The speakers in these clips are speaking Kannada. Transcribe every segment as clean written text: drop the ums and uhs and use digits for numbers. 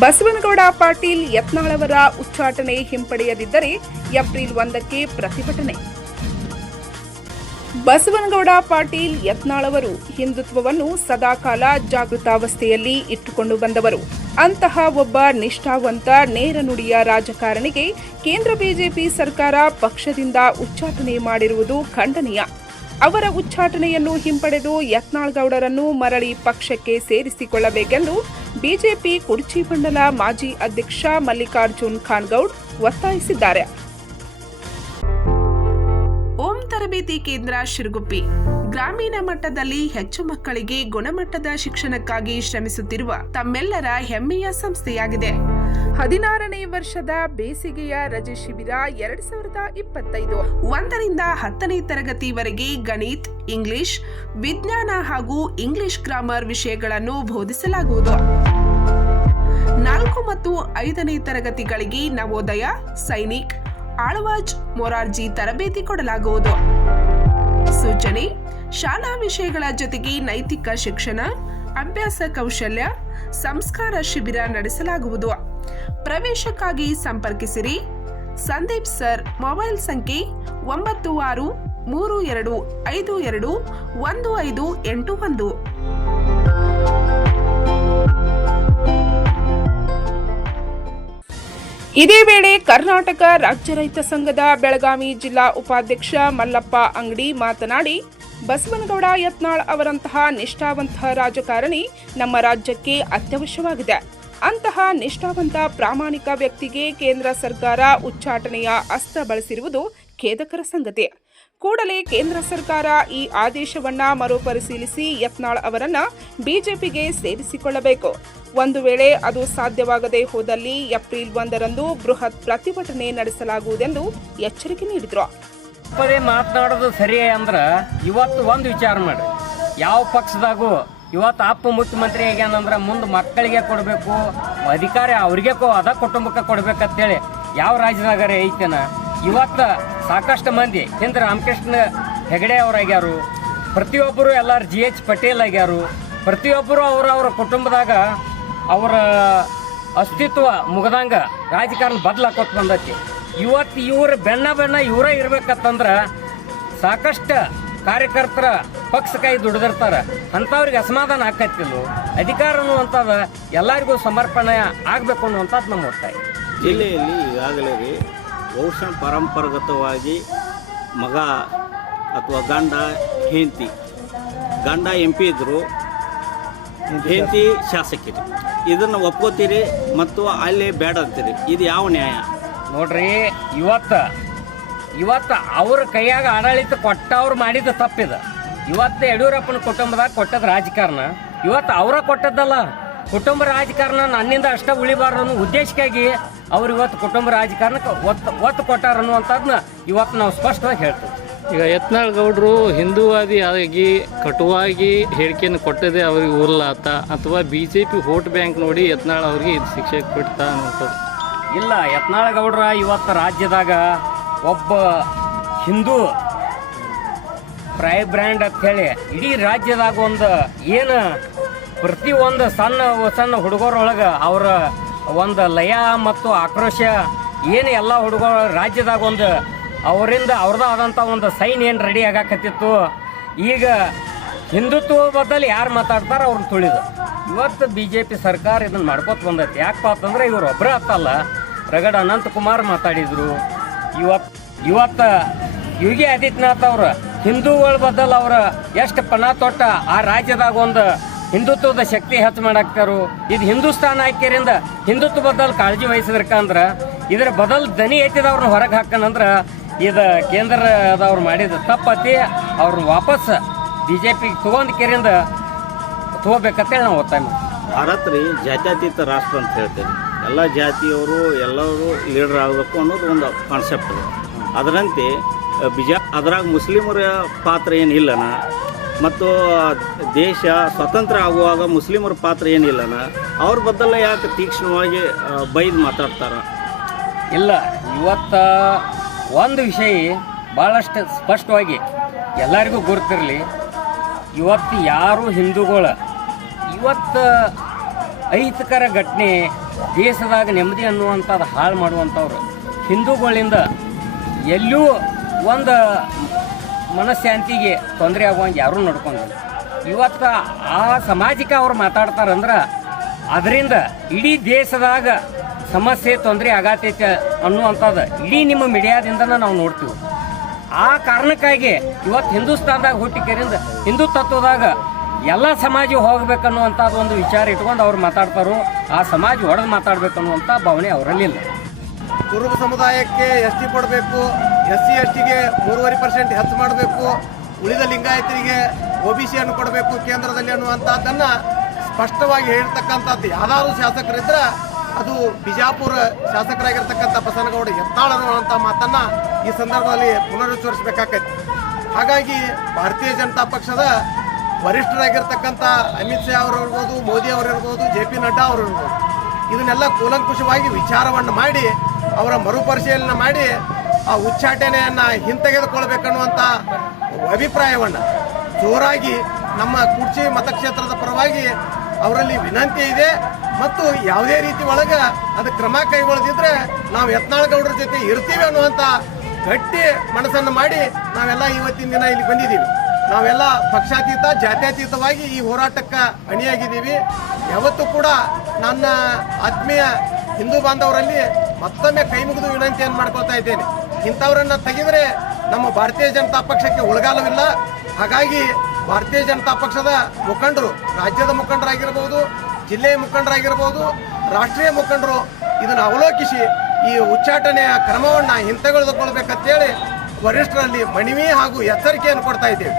ಬಸವನಗೌಡ ಪಾಟೀಲ್ ಯತ್ನಾಳ್ ಅವರ ಉಚ್ಚಾಟನೆ ಹಿಂಪಡೆಯದಿದ್ದರೆ ಏಪ್ರಿಲ್ 1ಕ್ಕೆ ಪ್ರತಿಭಟನೆ. ಬಸವನಗೌಡ ಪಾಟೀಲ್ ಯತ್ನಾಳ್ ಅವರು ಹಿಂದುತ್ವವನ್ನು ಸದಾಕಾಲ ಜಾಗೃತಾವಸ್ಥೆಯಲ್ಲಿ ಇಟ್ಟುಕೊಂಡು ಬಂದವರು. ಅಂತಹ ಒಬ್ಬ ನಿಷ್ಠಾವಂತ ನೇರ ನುಡಿಯ ರಾಜಕಾರಣಿಗೆ ಕೇಂದ್ರ ಬಿಜೆಪಿ ಸರ್ಕಾರ ಪಕ್ಷದಿಂದ ಉಚ್ಚಾಟನೆ ಮಾಡಿರುವುದು ಖಂಡನೀಯ. ಅವರ ಉಚ್ಚಾಟನೆಯನ್ನು ಹಿಂಪಡೆದು ಯತ್ನಾಳ್ ಗೌಡರನ್ನು ಮರಳಿ ಪಕ್ಷಕ್ಕೆ ಸೇರಿಸಿಕೊಳ್ಳಬೇಕೆಂದು ಬಿಜೆಪಿ ಕುರ್ಚಿ ಮಂಡಲ ಮಾಜಿ ಅಧ್ಯಕ್ಷ ಮಲ್ಲಿಕಾರ್ಜುನ್ ಖಾನ್ಗೌಡ್ ಒತ್ತಾಯಿಸಿದ್ದಾರೆ. ಓಂ ತರಬೇತಿ ಕೇಂದ್ರ ಶಿರಗುಪ್ಪಿ ಗ್ರಾಮೀಣ ಮಟ್ಟದಲ್ಲಿ ಹೆಚ್ಚು ಮಕ್ಕಳಿಗೆ ಗುಣಮಟ್ಟದ ಶಿಕ್ಷಣಕ್ಕಾಗಿ ಶ್ರಮಿಸುತ್ತಿರುವ ತಮ್ಮೆಲ್ಲರ ಹೆಮ್ಮೆಯ ಸಂಸ್ಥೆಯಾಗಿದೆ. 16ನೇ ವರ್ಷದ ಬೇಸಿಗೆಯ ರಜೆ ಶಿಬಿರ 2025 1ರಿಂದ 10ನೇ ತರಗತಿವರೆಗೆ ಗಣಿತ, ಇಂಗ್ಲಿಷ್, ವಿಜ್ಞಾನ ಹಾಗೂ ಇಂಗ್ಲಿಷ್ ಗ್ರಾಮರ್ ವಿಷಯಗಳನ್ನು ಬೋಧಿಸಲಾಗುವುದು. 4 ಮತ್ತು 5ನೇ ತರಗತಿಗಳಿಗೆ ನವೋದಯ, ಸೈನಿಕ್, ಆಳ್ವಾಜ್, ಮೊರಾರ್ಜಿ ತರಬೇತಿ ಕೊಡಲಾಗುವುದು. ಸೂಚನೆ: ಶಾಲಾ ವಿಷಯಗಳ ಜೊತೆಗೆ ನೈತಿಕ ಶಿಕ್ಷಣ, ಅಭ್ಯಾಸ ಕೌಶಲ್ಯ, ಸಂಸ್ಕಾರ ಶಿಬಿರ ನಡೆಸಲಾಗುವುದು. ಪ್ರವೇಶಕ್ಕಾಗಿ ಸಂಪರ್ಕಿಸಿರಿ. ಸಂದೀಪ್ ಸರ್, ಮೊಬೈಲ್ ಸಂಖ್ಯೆ 9632521581. ಇದೇ ವೇಳೆ ಕರ್ನಾಟಕ ರಾಜ್ಯ ರೈತ ಸಂಘದ ಬೆಳಗಾವಿ ಜಿಲ್ಲಾ ಉಪಾಧ್ಯಕ್ಷ ಮಲ್ಲಪ್ಪ ಅಂಗಡಿ ಮಾತನಾಡಿ, ಬಸವನಗೌಡ ಯತ್ನಾಳ್ ಅವರಂತಹ ನಿಷ್ಠಾವಂತ ರಾಜಕಾರಣಿ ನಮ್ಮ ರಾಜ್ಯಕ್ಕೆ ಅತ್ಯವಶ್ಯವಾಗಿದೆ. ಅಂತಹ ನಿಷ್ಠಾವಂತ ಪ್ರಾಮಾಣಿಕ ವ್ಯಕ್ತಿಗೆ ಕೇಂದ್ರ ಸರ್ಕಾರ ಉಚ್ಚಾಟನೆಯ ಅಸ್ತ್ರ ಬಳಸಿರುವುದು ಖೇದಕರ ಸಂಗತಿ. ಕೂಡಲೇ ಕೇಂದ್ರ ಸರ್ಕಾರ ಈ ಆದೇಶವನ್ನ ಮರುಪರಿಶೀಲಿಸಿ ಯತ್ನಾಳ್ ಅವರನ್ನ ಬಿಜೆಪಿಗೆ ಸೇರಿಸಿಕೊಳ್ಳಬೇಕು. ಒಂದು ವೇಳೆ ಅದು ಸಾಧ್ಯವಾಗದೇ ಹೋದಲ್ಲಿ ಏಪ್ರಿಲ್ 1ರಂದು ಬೃಹತ್ ಪ್ರತಿಭಟನೆ ನಡೆಸಲಾಗುವುದೆಂದು ಎಚ್ಚರಿಕೆ ನೀಡಿದರು. ಮಾತನಾಡೋದು ಸರಿ ಅಂದ್ರೆ ಇವತ್ತು ಒಂದು ವಿಚಾರ ಮಾಡ್ರಿ, ಯಾವ ಪಕ್ಷದಾಗೂ ಇವತ್ತು ಅಪ್ಪ ಮುಖ್ಯಮಂತ್ರಿ ಆಗ್ಯಾನಂದ್ರೆ ಮುಂದೆ ಮಕ್ಕಳಿಗೆ ಕೊಡಬೇಕು, ಅಧಿಕಾರ ಅವ್ರಿಗೆ ಅದ ಕುಟುಂಬಕ್ಕೆ ಕೊಡ್ಬೇಕಂತೇಳಿ ಯಾವ ರಾಜ್ಯದಾಗ ಐತೇನ? ಇವತ್ತು ಸಾಕಷ್ಟು ಮಂದಿ ಹಿಂದೆ ರಾಮಕೃಷ್ಣ ಹೆಗಡೆ ಅವರಾಗ್ಯಾರು, ಪ್ರತಿಯೊಬ್ಬರು ಎಲ್ಲರೂ GH ಪಟೇಲ್ ಆಗ್ಯಾರು. ಪ್ರತಿಯೊಬ್ಬರು ಅವರ ಕುಟುಂಬದಾಗ ಅವರ ಅಸ್ತಿತ್ವ ಮುಗದಂಗ ರಾಜಕಾರಣ ಬದಲಾಕೋತ ಬಂದೈತಿ. ಇವತ್ತು ಇವ್ರ ಬೆನ್ನ ಇವರೇ ಇರ್ಬೇಕಂತಂದ್ರೆ ಸಾಕಷ್ಟು ಕಾರ್ಯಕರ್ತರ ಪಕ್ಷ ಕೈ ದುಡಿದಿರ್ತಾರೆ. ಅಂಥವ್ರಿಗೆ ಅಸಮಾಧಾನ ಆಕತ್ತಿಲ್ಲ. ಅಧಿಕಾರ ಅನ್ನುವಂಥದ್ದು ಎಲ್ಲರಿಗೂ ಸಮರ್ಪಣೆ ಆಗಬೇಕು ಅನ್ನುವಂಥದ್ದು ನಮ್ಮ ಒತ್ತಾಯ. ಜಿಲ್ಲೆಯಲ್ಲಿ ಈಗಾಗಲೇ ಬಹುಶಃ ಪರಂಪರಾಗತವಾಗಿ ಮಗ ಅಥವಾ ಗಂಡ ಹೆಂಡತಿ, ಗಂಡ MP ಇದ್ದರು, ಹೆಂಡತಿ ಶಾಸಕರು, ಇದನ್ನು ಒಪ್ಕೋತೀರಿ ಮತ್ತು ಅಲ್ಲಿ ಬೇಡ ಅಂತೀರಿ. ಇದು ಯಾವ ನ್ಯಾಯ ನೋಡ್ರಿ? ಇವತ್ತು ಅವ್ರ ಕೈಯಾಗ ಆಡಳಿತ ಕೊಟ್ಟವ್ರು ಮಾಡಿದ ತಪ್ಪಿದೆ. ಇವತ್ತು ಯಡಿಯೂರಪ್ಪನ ಕುಟುಂಬದಾಗ ಕೊಟ್ಟದ ರಾಜಕಾರಣ ಇವತ್ತು ಅವರ ಕೊಟ್ಟದ್ದಲ್ಲ. ಕುಟುಂಬ ರಾಜಕಾರಣ ನನ್ನಿಂದ ಅಷ್ಟ ಉಳಿಬಾರ್ದು ಅನ್ನೋ ಉದ್ದೇಶಕ್ಕಾಗಿ ಅವ್ರು ಇವತ್ತು ಕುಟುಂಬ ರಾಜಕಾರಣಕ್ಕೆ ಒತ್ತು ಕೊಟ್ಟಾರ ಅನ್ನುವಂಥದ್ದನ್ನ ಇವತ್ತು ನಾವು ಸ್ಪಷ್ಟವಾಗಿ ಹೇಳ್ತೀವಿ. ಈಗ ಯತ್ನಾಳ್ ಗೌಡರು ಹಿಂದೂವಾದಿ ಆಗಿ ಕಟುವಾಗಿ ಹೇಳಿಕೆಯನ್ನು ಕೊಟ್ಟದೆ ಅವ್ರಿಗೆ ಉರ್ಲಾತ ಅಥವಾ BJP ವೋಟ್ ಬ್ಯಾಂಕ್ ನೋಡಿ ಯತ್ನಾಳ್ ಅವ್ರಿಗೆ ಇದು ಶಿಕ್ಷೆ ಕೊಡ್ತಾ ಅನ್ನುವಂಥದ್ದು ಇಲ್ಲ. ಯತ್ನಾಳ್ ಗೌಡ್ರ ಇವತ್ತು ರಾಜ್ಯದಾಗ ಒಬ್ಬ ಹಿಂದೂ ಪ್ರೈ ಬ್ರ್ಯಾಂಡ್ ಅಂಥೇಳಿ ಇಡೀ ರಾಜ್ಯದಾಗ ಒಂದು ಏನು ಪ್ರತಿಯೊಂದು ಸಣ್ಣ ಹುಡುಗರೊಳಗೆ ಅವರ ಒಂದು ಲಯ ಮತ್ತು ಆಕ್ರೋಶ ಏನು ಎಲ್ಲ ಹುಡುಗರು ರಾಜ್ಯದಾಗ ಒಂದು ಅವರಿಂದ ಅವ್ರದ್ದು ಆದಂಥ ಒಂದು ಸೈನ್ ಏನು ರೆಡಿ ಆಗಾಕತ್ತಿತ್ತು. ಈಗ ಹಿಂದುತ್ವ ಬದಲು ಯಾರು ಮಾತಾಡ್ತಾರೋ ಅವ್ರನ್ನ ತುಳಿದು ಇವತ್ತು BJP ಸರ್ಕಾರ ಇದನ್ನು ಮಾಡ್ಕೋತ ಬಂದೈತಿ. ಯಾಕಪ್ಪ ಅಂತಂದ್ರೆ ಇವರು ಒಬ್ಬರೇ ಹತ್ತಲ್ಲ, ರಗಡ ಅನಂತಕುಮಾರ್ ಮಾತಾಡಿದರು. ಇವತ್ತು ಯೋಗಿ ಆದಿತ್ಯನಾಥ್ ಅವರು ಹಿಂದೂಗಳ ಬದಲು ಅವ್ರು ಎಷ್ಟು ಪಣ ತೊಟ್ಟ ಆ ರಾಜ್ಯದಾಗ ಒಂದು ಹಿಂದುತ್ವದ ಶಕ್ತಿ ಹೆಚ್ಚು ಮಾಡಾಕ್ತಾರು. ಇದು ಹಿಂದೂಸ್ತಾನ ಆಯ್ಕೆರಿಂದ ಹಿಂದುತ್ವ ಬದಲು ಕಾಳಜಿ ವಹಿಸಿದ್ರಕಂದ್ರೆ ಇದರ ಬದಲು ದನಿ ಎತ್ತಿದವ್ರನ್ನ ಹೊರಗೆ ಹಾಕನಂದ್ರೆ ಇದು ಕೇಂದ್ರದವ್ರು ಮಾಡಿದ ತಪ್ಪತಿ. ಅವ್ರನ್ನ ವಾಪಸ್ BJPಗೆ ತಗೊಂಡ್ಕೆರಿಂದ ತಗೋಬೇಕಂತೇಳಿ ನಾವು ಒತ್ತಾಯ ಮಾಡ್ತೀವಿ. ಭಾರತ ಜಾತ್ಯತೀತ ರಾಷ್ಟ್ರ ಅಂತ ಹೇಳ್ತೇವೆ. ಎಲ್ಲ ಜಾತಿಯವರು ಎಲ್ಲರೂ ಲೀಡರ್ ಆಗಬೇಕು ಅನ್ನೋದು ಒಂದು ಕಾನ್ಸೆಪ್ಟ್ ಇದೆ. ಅದರಂತೆ ಅದ್ರಾಗ ಮುಸ್ಲಿಮರ ಪಾತ್ರ ಏನಿಲ್ಲನ ಮತ್ತು ದೇಶ ಸ್ವತಂತ್ರ ಆಗುವಾಗ ಮುಸ್ಲಿಮರ ಪಾತ್ರ ಏನಿಲ್ಲನ ಅವ್ರ ಬದಲು ಯಾಕೆ ತೀಕ್ಷ್ಣವಾಗಿ ಬೈದು ಮಾತಾಡ್ತಾರೆ? ಇಲ್ಲ, ಇವತ್ತು ಒಂದು ವಿಷಯ ಭಾಳಷ್ಟು ಸ್ಪಷ್ಟವಾಗಿ ಎಲ್ಲರಿಗೂ ಗುರುತಿರಲಿ. ಇವತ್ತು ಯಾರು ಹಿಂದೂಗಳು ಇವತ್ತು ಅಹಿತಕರ ಘಟನೆ ದೇಶದಾಗ ನೆಮ್ಮದಿ ಅನ್ನುವಂಥದ್ದು ಹಾಳು ಮಾಡುವಂಥವ್ರು ಹಿಂದೂಗಳಿಂದ ಎಲ್ಲೂ ಒಂದು ಮನಃಶಾಂತಿಗೆ ತೊಂದರೆ ಆಗುವಂಗೆ ಯಾರೂ ನಡ್ಕೊಂಡಿಲ್ಲ. ಇವತ್ತು ಆ ಸಮಾಜಕ್ಕೆ ಅವ್ರು ಮಾತಾಡ್ತಾರಂದ್ರೆ ಅದರಿಂದ ಇಡೀ ದೇಶದಾಗ ಸಮಸ್ಯೆ ತೊಂದರೆ ಆಗತೈತೆ ಅನ್ನುವಂಥದ್ದು ಇಡೀ ನಿಮ್ಮ ಮೀಡಿಯಾದಿಂದನೇ ನಾವು ನೋಡ್ತೀವಿ. ಆ ಕಾರಣಕ್ಕಾಗಿ ಇವತ್ತು ಹಿಂದೂಸ್ತಾನದಾಗ ಹುಟ್ಟಿಕೆರಿಂದ ಹಿಂದೂ ತತ್ವದಾಗ ಎಲ್ಲ ಸಮಾಜ ಹೋಗ್ಬೇಕನ್ನುವಂಥದ್ದು ಒಂದು ವಿಚಾರ ಇಟ್ಕೊಂಡು ಅವ್ರು ಮಾತಾಡ್ತಾರೋ ಆ ಸಮಾಜ ಹೊಡೆದು ಮಾತಾಡ್ಬೇಕನ್ನುವಂಥ ಭಾವನೆ ಅವರಲ್ಲಿಲ್ಲ. ಕುರುಬ ಸಮುದಾಯಕ್ಕೆ ಎಸ್ ಟಿ ಕೊಡಬೇಕು, SC STಗೆ 3.5% ಹೆಚ್ಚು ಮಾಡಬೇಕು, ಉಳಿದ ಲಿಂಗಾಯತರಿಗೆ OBC ಅನ್ನು ಕೊಡಬೇಕು ಕೇಂದ್ರದಲ್ಲಿ ಅನ್ನುವಂಥದ್ದನ್ನು ಸ್ಪಷ್ಟವಾಗಿ ಹೇಳ್ತಕ್ಕಂಥದ್ದು ಯಾವ್ದಾದ್ರು ಶಾಸಕರಿದ್ರೆ ಅದು ಬಿಜಾಪುರ ಶಾಸಕರಾಗಿರ್ತಕ್ಕಂಥ ಬಸನಗೌಡ ಯತ್ನಾಳ್ ಅನ್ನುವಂಥ ಮಾತನ್ನು ಈ ಸಂದರ್ಭದಲ್ಲಿ ಪುನರುಚ್ಚರಿಸಬೇಕಾಗೈತಿ. ಹಾಗಾಗಿ ಭಾರತೀಯ ಜನತಾ ಪಕ್ಷದ ವರಿಷ್ಠರಾಗಿರ್ತಕ್ಕಂಥ ಅಮಿತ್ ಶಾ ಅವರು ಇರ್ಬೋದು, ಮೋದಿ ಅವರು ಇರ್ಬೋದು, JP ನಡ್ಡಾ ಅವರು ಇರ್ಬೋದು, ಇದನ್ನೆಲ್ಲ ಕೂಲಂಕುಷವಾಗಿ ವಿಚಾರವನ್ನು ಮಾಡಿ ಅವರ ಮರುಪರಿಶೀಲನೆ ಮಾಡಿ ಆ ಉಚ್ಚಾಟನೆಯನ್ನು ಹಿಂತೆಗೆದುಕೊಳ್ಬೇಕನ್ನುವಂಥ ಅಭಿಪ್ರಾಯವನ್ನು ಜೋರಾಗಿ ನಮ್ಮ ಕುರ್ಚಿ ಮತಕ್ಷೇತ್ರದ ಪರವಾಗಿ ಅವರಲ್ಲಿ ವಿನಂತಿ ಇದೆ. ಮತ್ತು ಯಾವುದೇ ರೀತಿ ಒಳಗೆ ಅದು ಕ್ರಮ ಕೈಗೊಳ್ಳದಿದ್ರೆ ನಾವು ಯತ್ನಾಳ್ ಗೌಡರ ಜೊತೆ ಇರ್ತೀವಿ ಅನ್ನುವಂಥ ಗಟ್ಟಿ ಮನಸ್ಸನ್ನು ಮಾಡಿ ನಾವೆಲ್ಲ ಇವತ್ತಿನ ದಿನ ಇಲ್ಲಿ ಬಂದಿದ್ದೀವಿ. ನಾವೆಲ್ಲ ಪಕ್ಷಾತೀತ ಜಾತ್ಯತೀತವಾಗಿ ಈ ಹೋರಾಟಕ್ಕೆ ಅಣಿಯಾಗಿದ್ದೀವಿ. ಯಾವತ್ತೂ ಕೂಡ ನನ್ನ ಆತ್ಮೀಯ ಹಿಂದೂ ಬಾಂಧವರಲ್ಲಿ ಮತ್ತೊಮ್ಮೆ ಕೈ ಮುಗಿದು ವಿನಂತಿಯನ್ನು ಮಾಡ್ಕೊಳ್ತಾ ಇದ್ದೇನೆ. ಇಂಥವರನ್ನು ತೆಗೆದರೆ ನಮ್ಮ ಭಾರತೀಯ ಜನತಾ ಪಕ್ಷಕ್ಕೆ ಉಳಗಾಲವಿಲ್ಲ. ಹಾಗಾಗಿ ಭಾರತೀಯ ಜನತಾ ಪಕ್ಷದ ಮುಖಂಡರು, ರಾಜ್ಯದ ಮುಖಂಡರಾಗಿರ್ಬೋದು, ಜಿಲ್ಲೆಯ ಮುಖಂಡರಾಗಿರ್ಬೋದು, ರಾಷ್ಟ್ರೀಯ ಮುಖಂಡರು ಇದನ್ನು ಅವಲೋಕಿಸಿ ಈ ಉಚ್ಚಾಟನೆಯ ಕ್ರಮವನ್ನು ಹಿಂತೆಗೆದುಕೊಳ್ಬೇಕಂತೇಳಿ ವರಿಷ್ಠರಲ್ಲಿ ಮನವಿ ಹಾಗೂ ಎಚ್ಚರಿಕೆಯನ್ನು ಕೊಡ್ತಾ ಇದ್ದೇವೆ.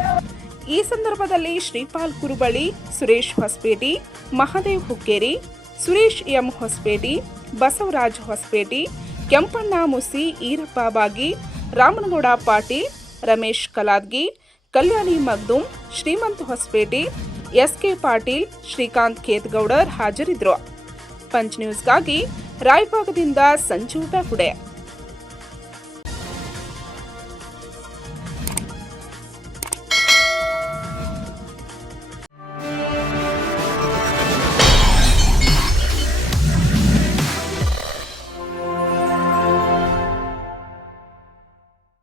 ಈ ಸಂದರ್ಭದಲ್ಲಿ ಶ್ರೀಪಾಲ್ ಕುರುಬಳ್ಳಿ, ಸುರೇಶ್ ಹೊಸಪೇಟಿ, ಮಹಾದೇವ್ ಹುಕ್ಕೇರಿ, ಸುರೇಶ್ ಎಂ ಹೊಸಪೇಟಿ, ಬಸವರಾಜ್ ಹೊಸಪೇಟಿ, ಕೆಂಪಣ್ಣ ಮುಸಿ, ಈರಪ್ಪ ಬಾಗಿ, ರಾಮನಗೌಡ ಪಾಟೀಲ್, ರಮೇಶ್ ಕಲಾದ್ಗಿ, ಕಲ್ಯಾಣಿ ಮಗ್ದುಮ್, ಶ್ರೀಮಂತ್ ಹೊಸಪೇಟಿ, SK ಪಾಟೀಲ್, ಶ್ರೀಕಾಂತ್ ಖೇತ್ಗೌಡರ್ ಹಾಜರಿದ್ದರು. ಪಂಚ್ ನ್ಯೂಸ್ಗಾಗಿ ರಾಯಭಾಗದಿಂದ ಸಂಜು ಬ್ಯಾಕುಡೆ.